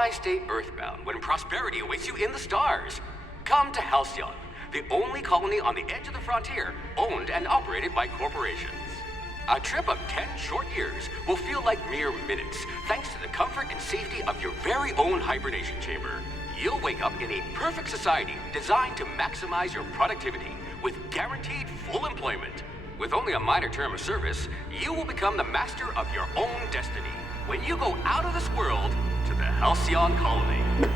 Why stay earthbound when prosperity awaits you in the stars? Come to Halcyon, the only colony on the edge of the frontier, owned and operated by corporations. A trip of 10 short years will feel like mere minutes, thanks to the comfort and safety of your very own hibernation chamber. You'll wake up in a perfect society designed to maximize your productivity with guaranteed full employment. With only a minor term of service, you will become the master of your own destiny when you go out of this world to the Halcyon colony.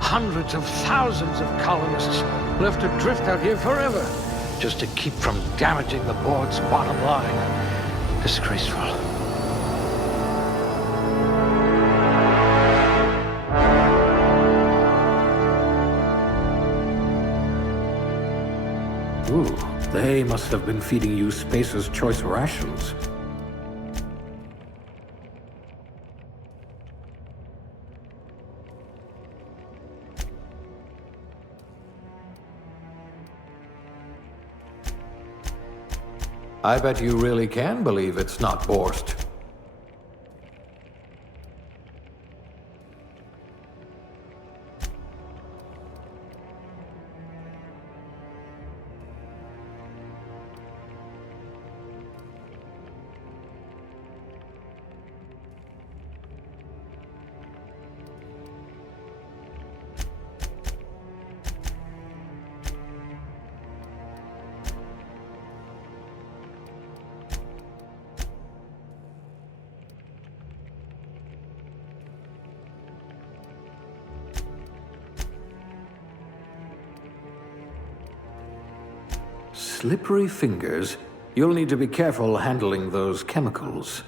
Hundreds of thousands of colonists left adrift out here forever, just to keep from damaging the board's bottom line. Disgraceful. Ooh, they must have been feeding you Spacer's Choice rations. I bet you really can believe it's not Borst. Slippery fingers. You'll need to be careful handling those chemicals.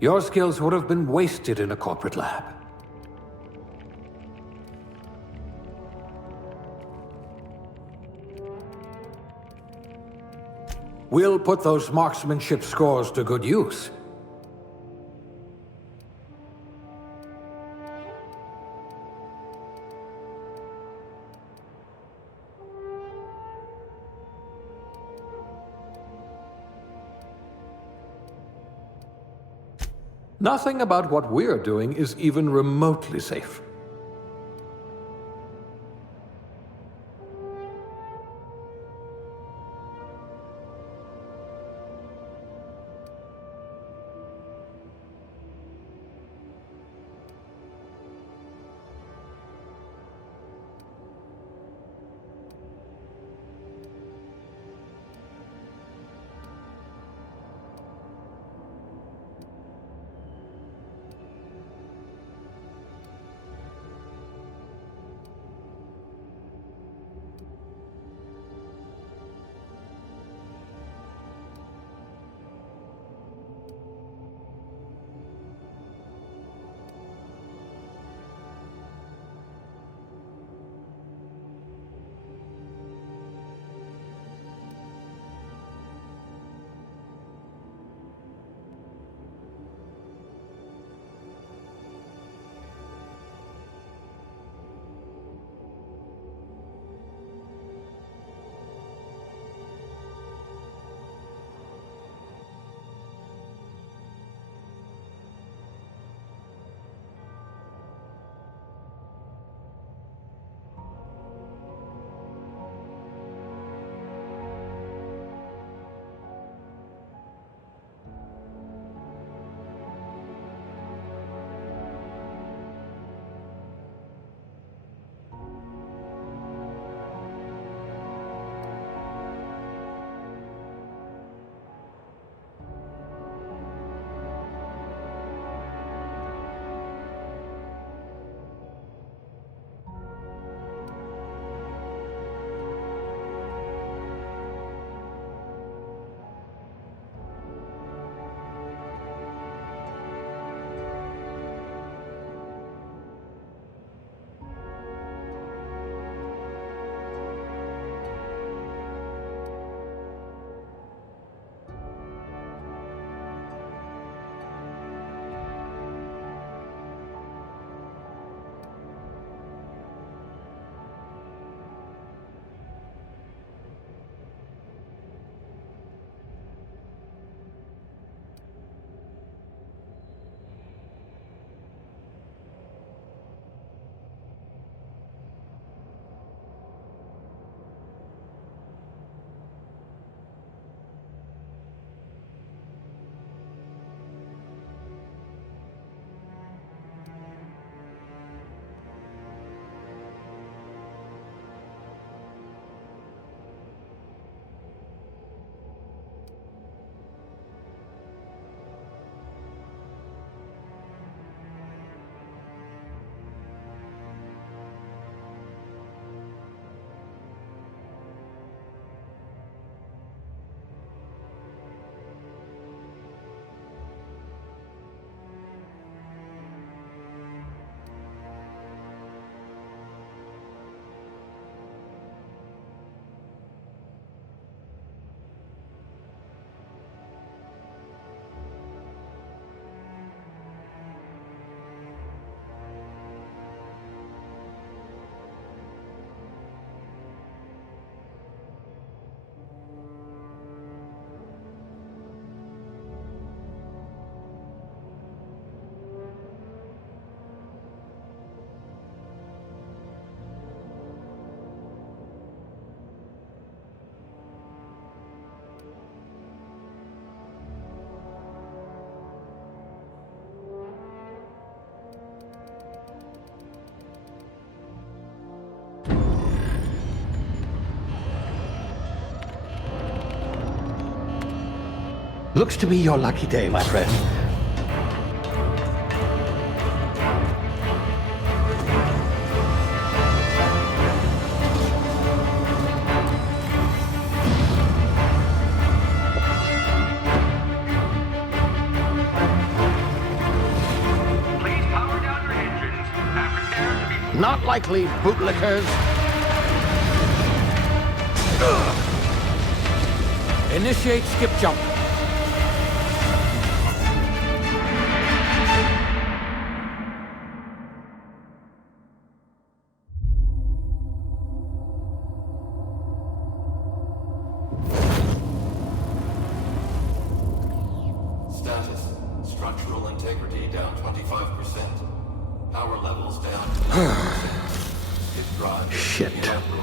Your skills would have been wasted in a corporate lab. We'll put those marksmanship scores to good use. Nothing about what we're doing is even remotely safe. Looks to be your lucky day, my friend. Please power down your engines and prepare to be... Not likely, bootlickers. Initiate skip jump. Status. Structural integrity down 25%. Power levels down 20%. His drive is Shit. inoperable.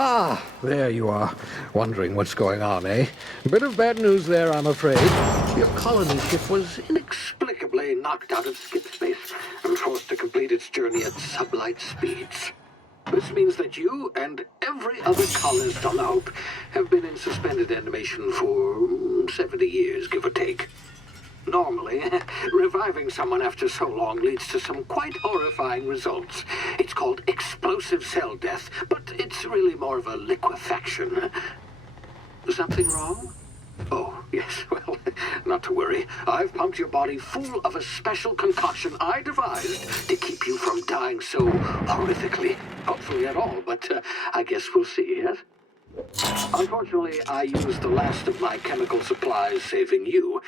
Ah, there you are. Wondering what's going on, eh? Bit of bad news there, I'm afraid. Your colony ship was inexplicably knocked out of skip space and forced to complete its journey at sublight speeds. This means that you and every other colonist on the Hope have been in suspended animation for 70 years, give or take. Normally, reviving someone after so long leads to some quite horrifying results. It's called explosive cell death, but it's really more of a liquefaction. Something wrong? Oh, yes, well, not to worry. I've pumped your body full of a special concoction I devised to keep you from dying so horrifically. Hopefully at all, but I guess we'll see, yes? Unfortunately, I used the last of my chemical supplies saving you.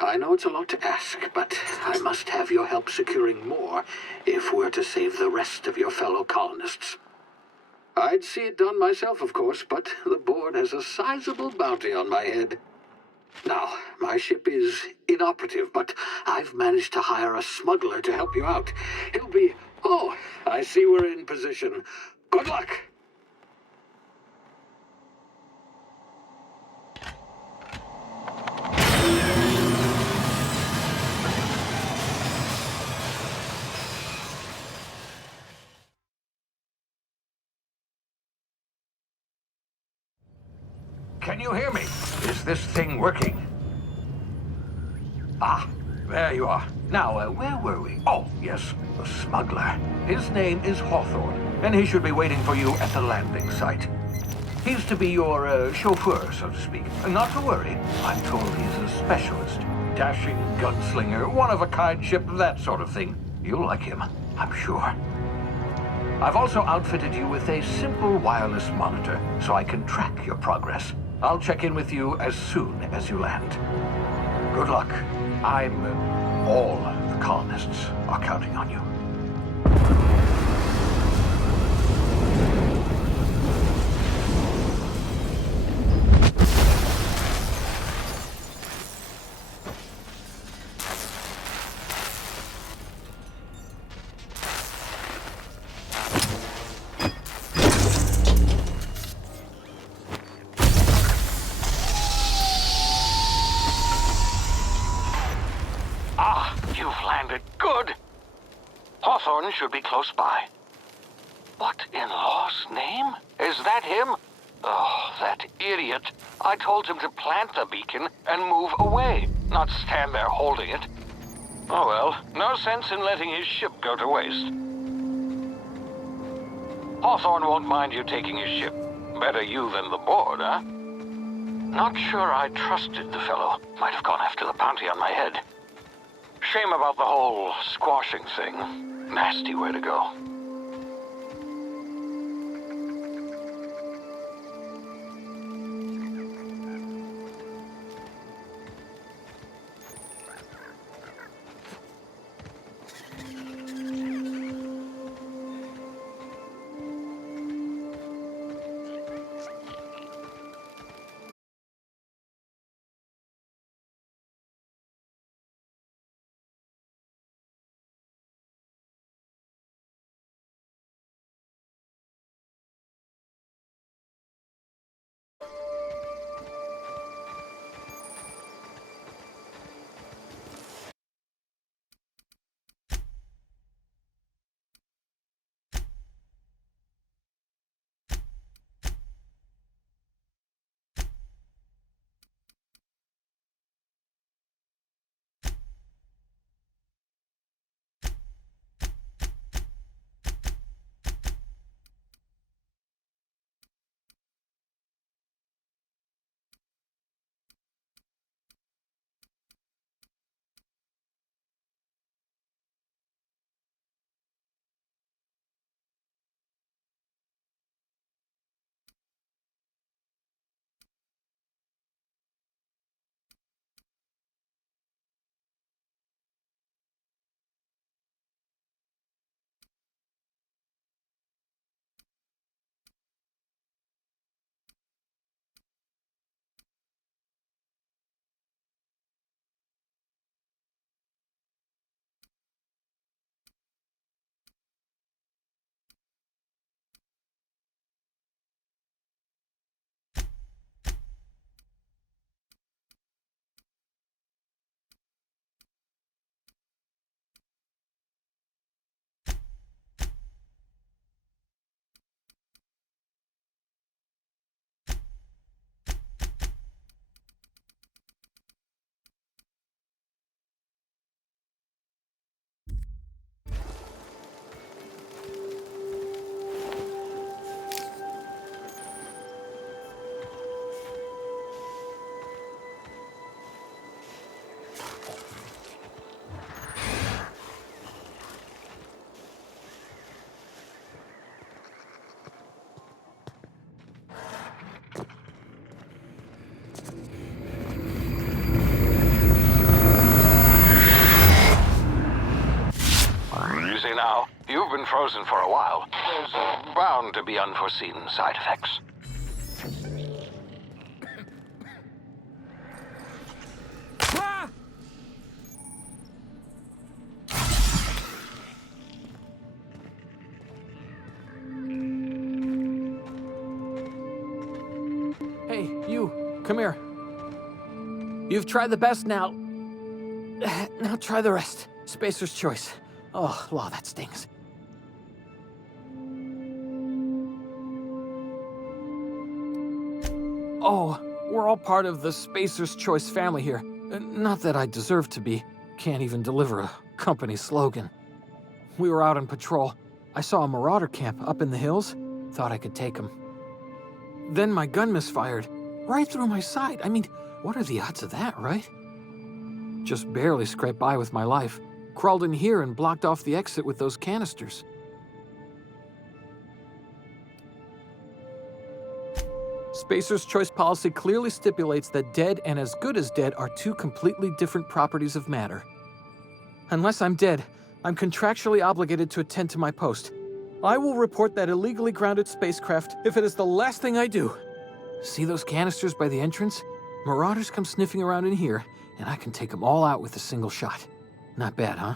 I know it's a lot to ask, but I must have your help securing more if we're to save the rest of your fellow colonists. I'd see it done myself, of course, but the board has a sizable bounty on my head. Now, my ship is inoperative, but I've managed to hire a smuggler to help you out. He'll be... Oh, I see we're in position. Good luck! Can you hear me? Is this thing working? Ah, there you are. Now, where were we? Oh, yes, the smuggler. His name is Hawthorne, and he should be waiting for you at the landing site. He's to be your chauffeur, so to speak. Not to worry, I'm told he's a specialist. Dashing gunslinger, one-of-a-kind ship, that sort of thing. You'll like him, I'm sure. I've also outfitted you with a simple wireless monitor, so I can track your progress. I'll check in with you as soon as you land. Good luck. All the colonists are counting on you. You've landed good. Hawthorne should be close by. What in law's name? Is that him? Oh, that idiot. I told him to plant the beacon and move away, not stand there holding it. Oh well, no sense in letting his ship go to waste. Hawthorne won't mind you taking his ship. Better you than the board, huh? Not sure I trusted the fellow. Might have gone after the bounty on my head. Shame about the whole squashing thing. Nasty way to go. frozen for a while. There's bound to be unforeseen side effects. Hey, you, come here. You've tried the best now. Now try the rest. Spacer's choice. Oh, law, that stings. Oh, we're all part of the Spacer's Choice family here. Not that I deserve to be. Can't even deliver a company slogan. We were out on patrol. I saw a marauder camp up in the hills. Thought I could take them. Then my gun misfired. Right through my side. I mean, what are the odds of that, right? Just barely scraped by with my life. Crawled in here and blocked off the exit with those canisters. Spacer's Choice policy clearly stipulates that dead and as good as dead are two completely different properties of matter. Unless I'm dead, I'm contractually obligated to attend to my post. I will report that illegally grounded spacecraft if it is the last thing I do. See those canisters by the entrance? Marauders come sniffing around in here, and I can take them all out with a single shot. Not bad, huh?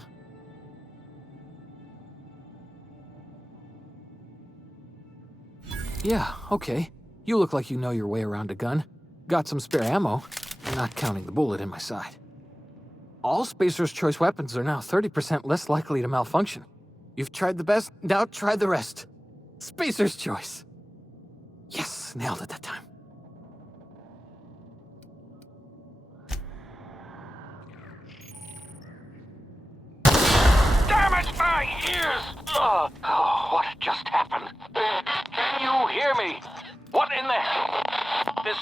Yeah, okay. You look like you know your way around a gun. Got some spare ammo, not counting the bullet in my side. All Spacer's Choice weapons are now 30% less likely to malfunction. You've tried the best, now try the rest. Spacer's Choice. Yes, nailed it that time. Damn it, my ears! Oh, what just happened? Can you hear me? What in the hell? This...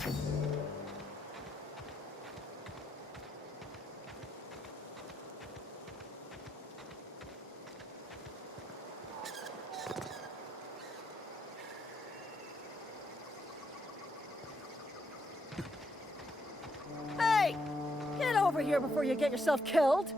Hey! Get over here before you get yourself killed!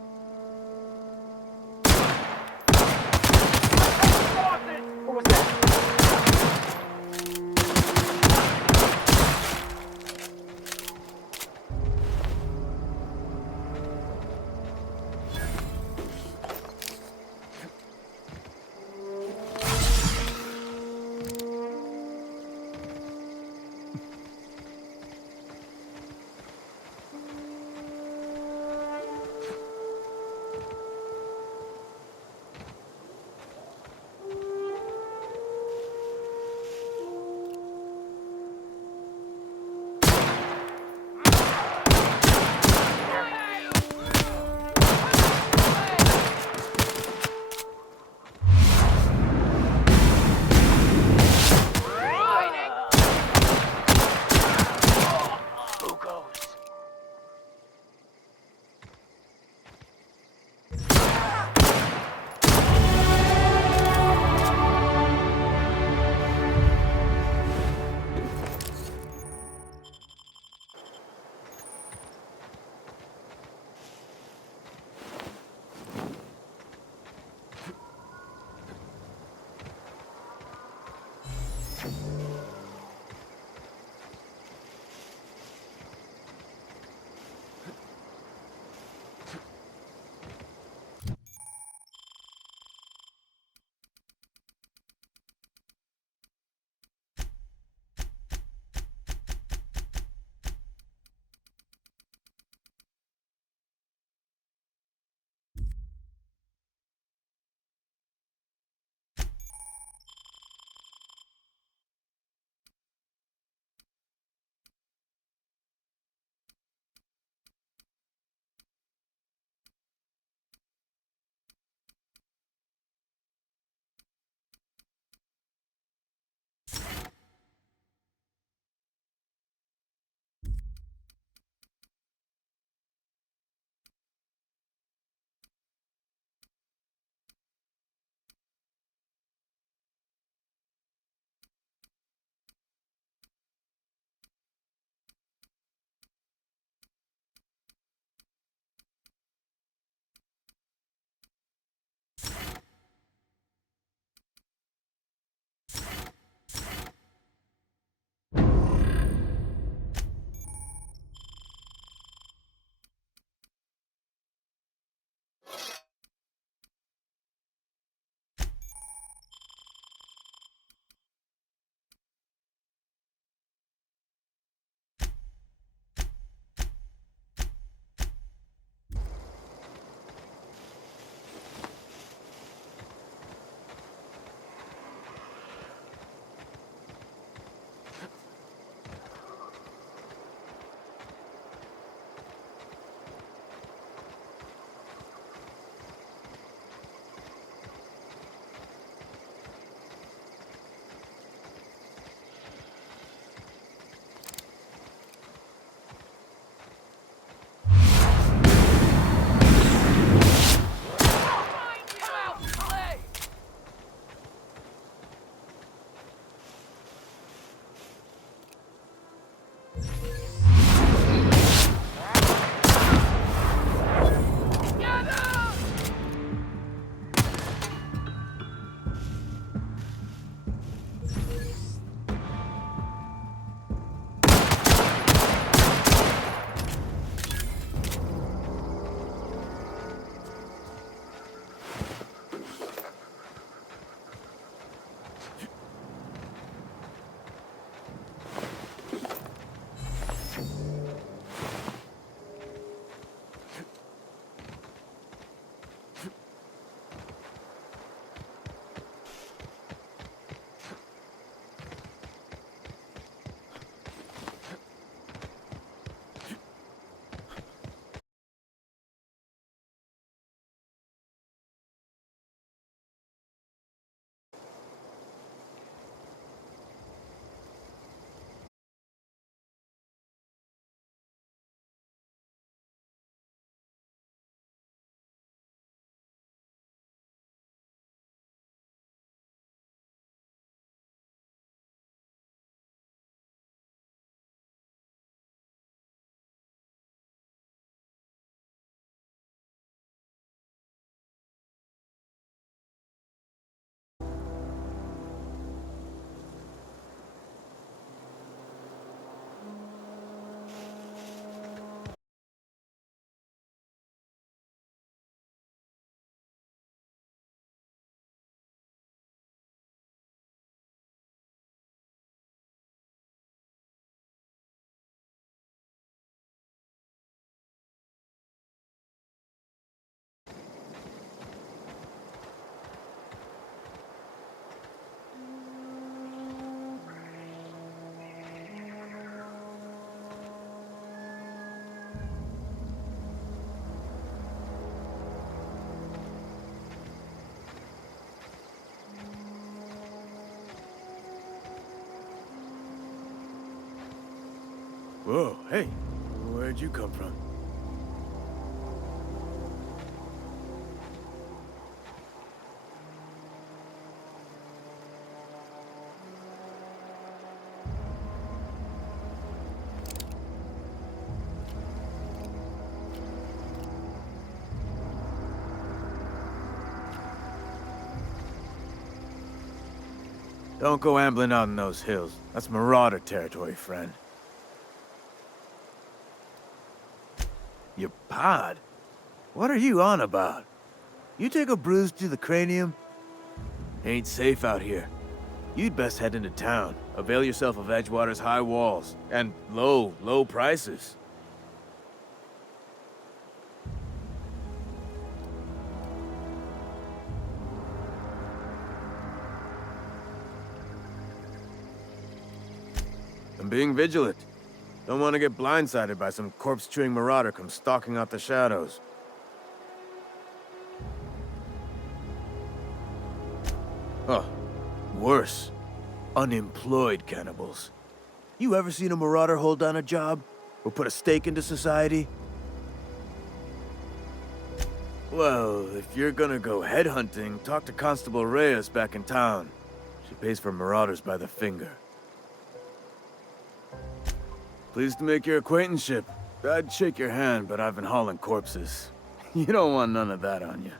Whoa, hey, where'd you come from? Don't go ambling out in those hills. That's Marauder territory, friend. Your pod? What are you on about? You take a bruise to the cranium? Ain't safe out here. You'd best head into town. Avail yourself of Edgewater's high walls. And low prices. I'm being vigilant. Don't want to get blindsided by some corpse-chewing marauder come stalking out the shadows. Oh, worse. Unemployed cannibals. You ever seen a marauder hold down a job? Or put a stake into society? Well, if you're gonna go headhunting, talk to Constable Reyes back in town. She pays for marauders by the finger. Pleased to make your acquaintanceship. I'd shake your hand, but I've been hauling corpses. You don't want none of that on you.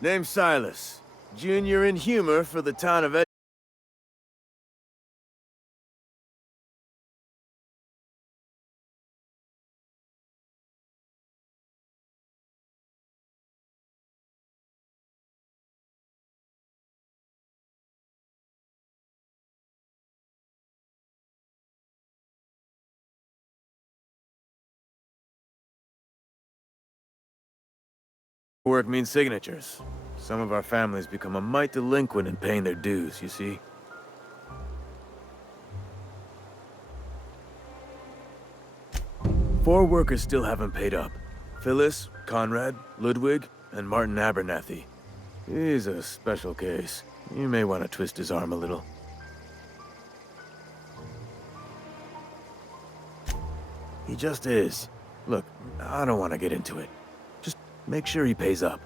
Name's Silas. Junior in humor for the town of Work means signatures. Some of our families become a mite delinquent in paying their dues, you see? Four workers still haven't paid up. Phyllis, Conrad, Ludwig, and Martin Abernathy. He's a special case. You may want to twist his arm a little. He just is. Look, I don't want to get into it. Just make sure he pays up.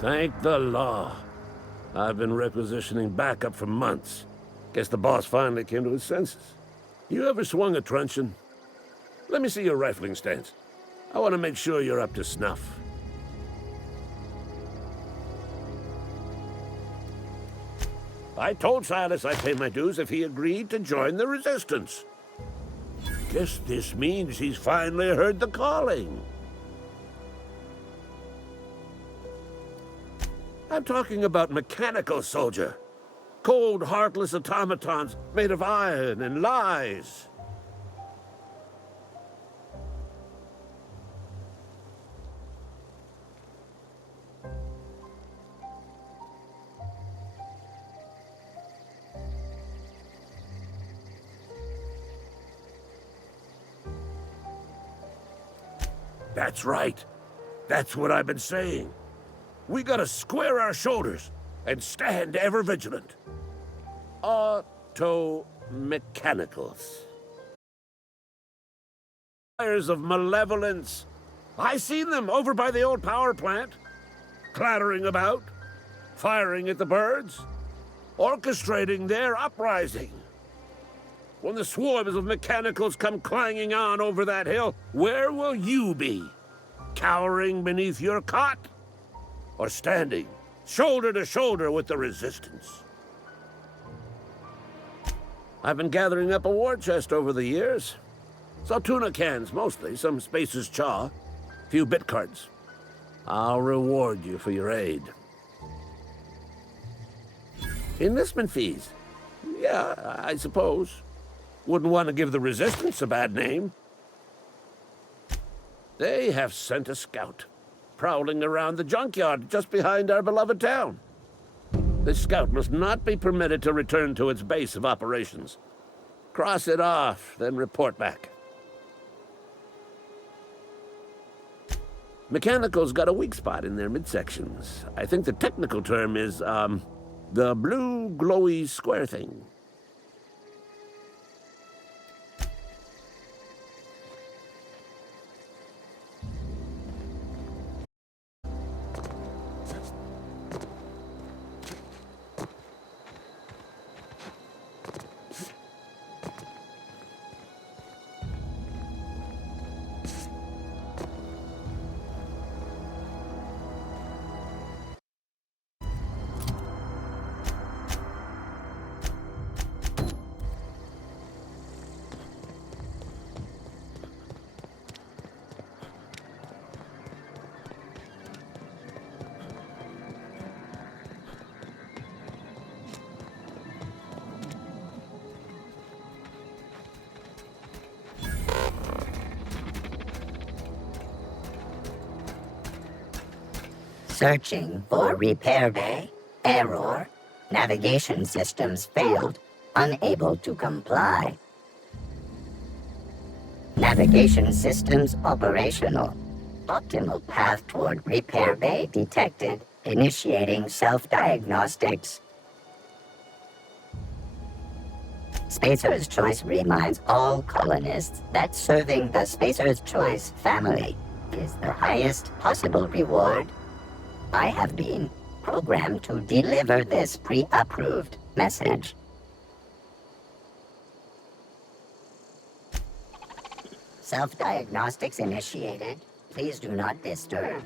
Thank the law. I've been requisitioning backup for months. Guess the boss finally came to his senses. You ever swung a truncheon? Let me see your rifling stance. I want to make sure you're up to snuff. I told Silas I'd pay my dues if he agreed to join the resistance. Guess this means he's finally heard the calling. I'm talking about mechanical soldier. Cold, heartless automatons made of iron and lies. That's right. That's what I've been saying. We gotta square our shoulders and stand ever vigilant. Auto-mechanicals. Fires of malevolence. I seen them over by the old power plant. Clattering about, firing at the birds, orchestrating their uprising. When the swarms of mechanicals come clanging on over that hill, where will you be? Cowering beneath your cot? Or standing, shoulder to shoulder with the resistance? I've been gathering up a war chest over the years. So tuna cans, mostly, some Spacer's chaw, a few bit cards. I'll reward you for your aid. Enlistment fees? Yeah, I suppose. Wouldn't want to give the resistance a bad name. They have sent a scout, prowling around the junkyard just behind our beloved town. This scout must not be permitted to return to its base of operations. Cross it off, then report back. Mechanicals got a weak spot in their midsections. I think the technical term is, the blue glowy square thing. Searching for repair bay. Error. Navigation systems failed. Unable to comply. Navigation systems operational. Optimal path toward repair bay detected. Initiating self-diagnostics. Spacer's Choice reminds all colonists that serving the Spacer's Choice family is the highest possible reward. I have been programmed to deliver this pre-approved message. Self-diagnostics initiated. Please do not disturb.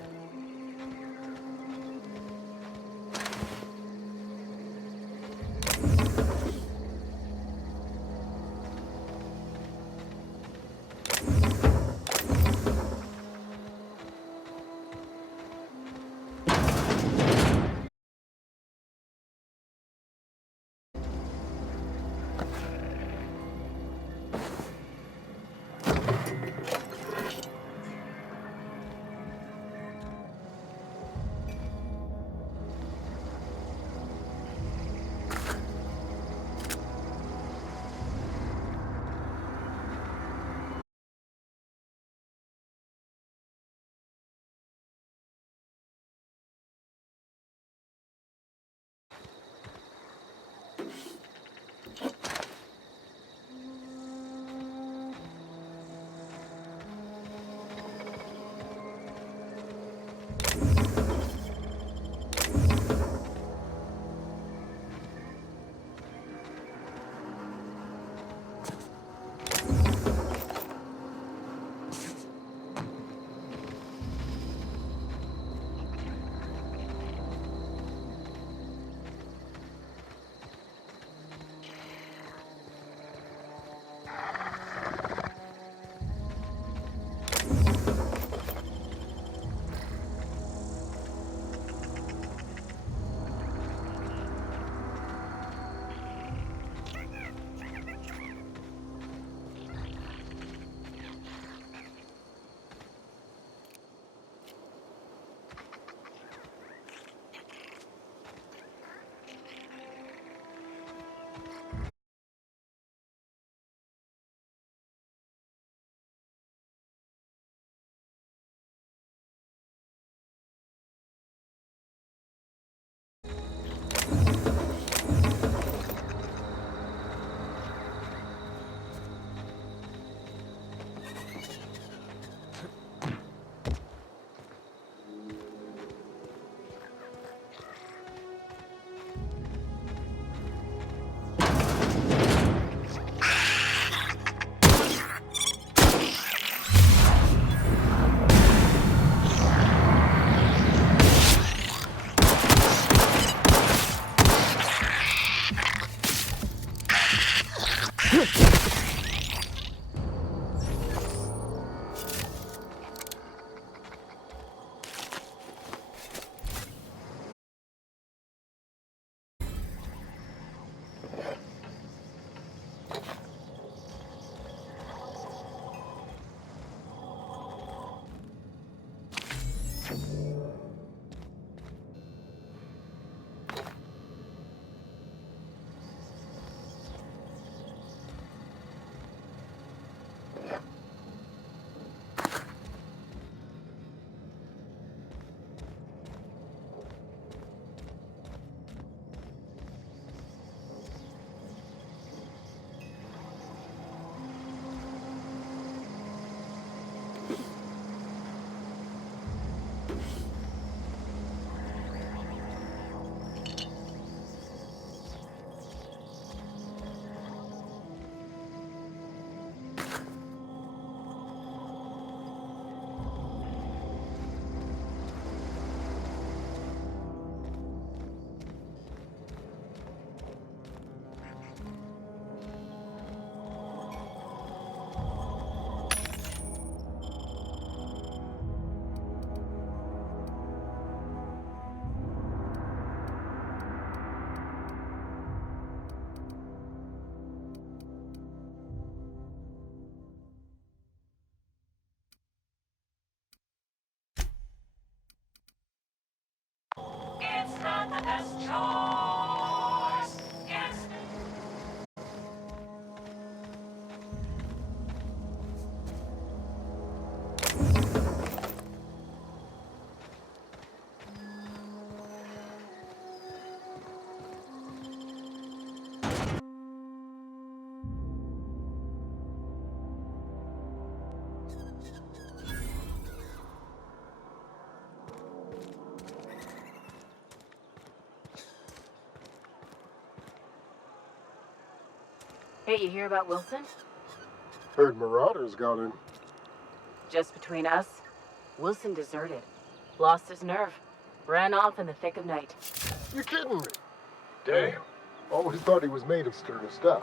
Hey, you hear about Wilson? Heard Marauders got in. Just between us, Wilson deserted. Lost his nerve. Ran off in the thick of night. You kidding me? Damn. Always thought he was made of sterner stuff.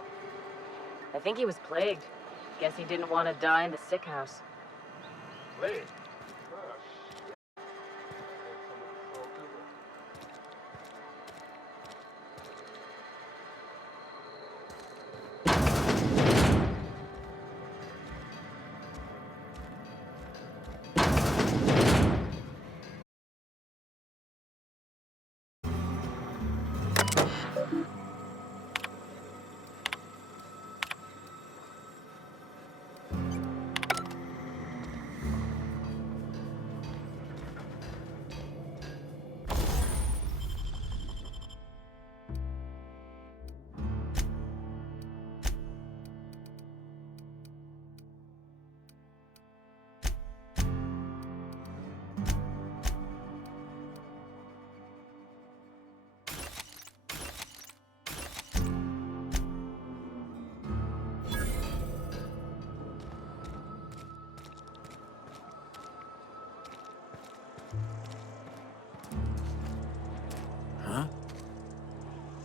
I think he was plagued. Guess he didn't want to die in the sick house. Plagued?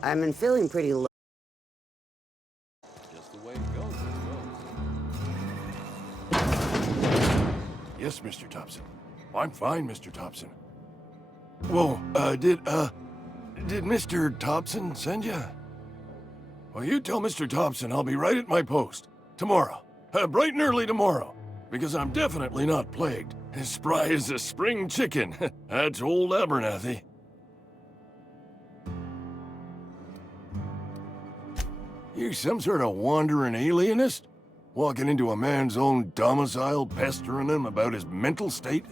I've been feeling pretty low. Just the way it goes, I suppose. Yes, Mr. Thompson. I'm fine, Mr. Thompson. Whoa, did Mr. Thompson send you? Well, you tell Mr. Thompson I'll be right at my post. Tomorrow. Bright and early tomorrow. Because I'm definitely not plagued. As spry as a spring chicken. That's old Abernathy. You some sort of wandering alienist? Walking into a man's own domicile, pestering him about his mental state?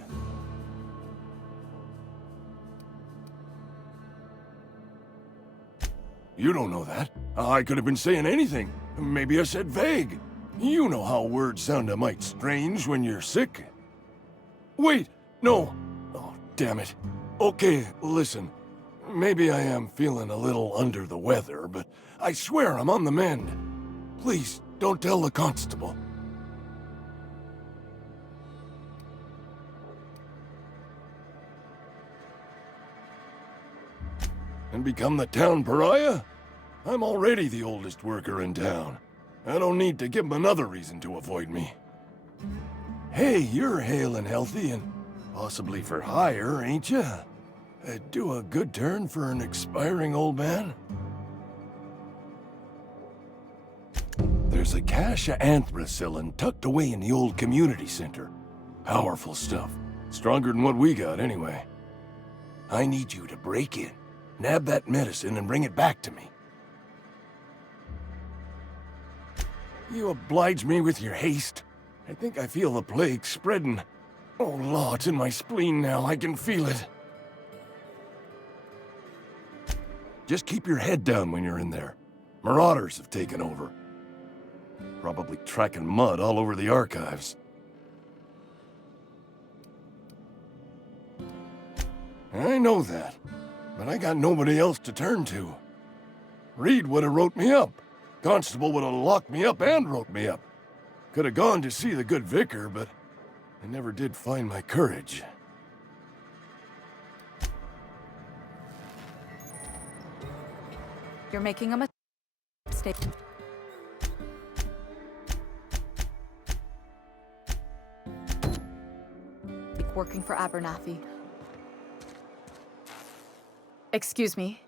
You don't know that. I could have been saying anything. Maybe I said vague. You know how words sound a mite strange when you're sick. Wait, no. Oh, damn it. Okay, listen. Maybe I am feeling a little under the weather, but I swear I'm on the mend. Please, don't tell the constable. And become the town pariah? I'm already the oldest worker in town. I don't need to give him another reason to avoid me. Hey, you're hale and healthy and possibly for hire, ain't you? Do a good turn for an expiring old man? There's a cache of anthracillin tucked away in the old community center. Powerful stuff. Stronger than what we got, anyway. I need you to break in, nab that medicine, and bring it back to me. You oblige me with your haste. I think I feel the plague spreading. Oh, Law, it's in my spleen now. I can feel it. Just keep your head down when you're in there. Marauders have taken over. Probably tracking mud all over the archives. I know that, but I got nobody else to turn to. Reed would have wrote me up. Constable would have locked me up and wrote me up. Could have gone to see the good vicar, but I never did find my courage. You're making a mistake. Working for Abernathy. Excuse me.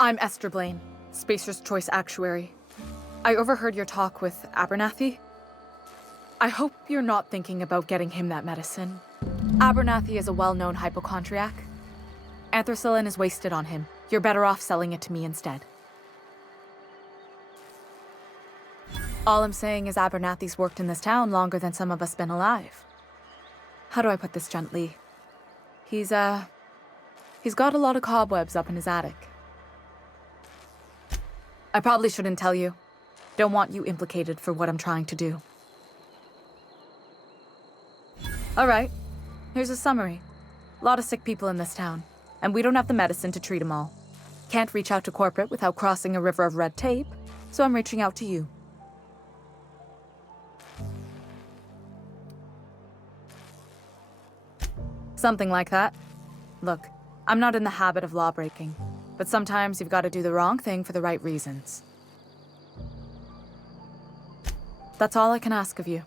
I'm Esther Blaine, Spacer's Choice Actuary. I overheard your talk with Abernathy. I hope you're not thinking about getting him that medicine. Abernathy is a well-known hypochondriac. Anthracillin is wasted on him. You're better off selling it to me instead. All I'm saying is Abernathy's worked in this town longer than some of us been alive. How do I put this gently? He's got a lot of cobwebs up in his attic. I probably shouldn't tell you. Don't want you implicated for what I'm trying to do. All right, here's a summary. A lot of sick people in this town, and we don't have the medicine to treat them all. Can't reach out to corporate without crossing a river of red tape, so I'm reaching out to you. Something like that. Look, I'm not in the habit of law breaking, but sometimes you've got to do the wrong thing for the right reasons. That's all I can ask of you.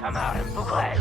Come out and play.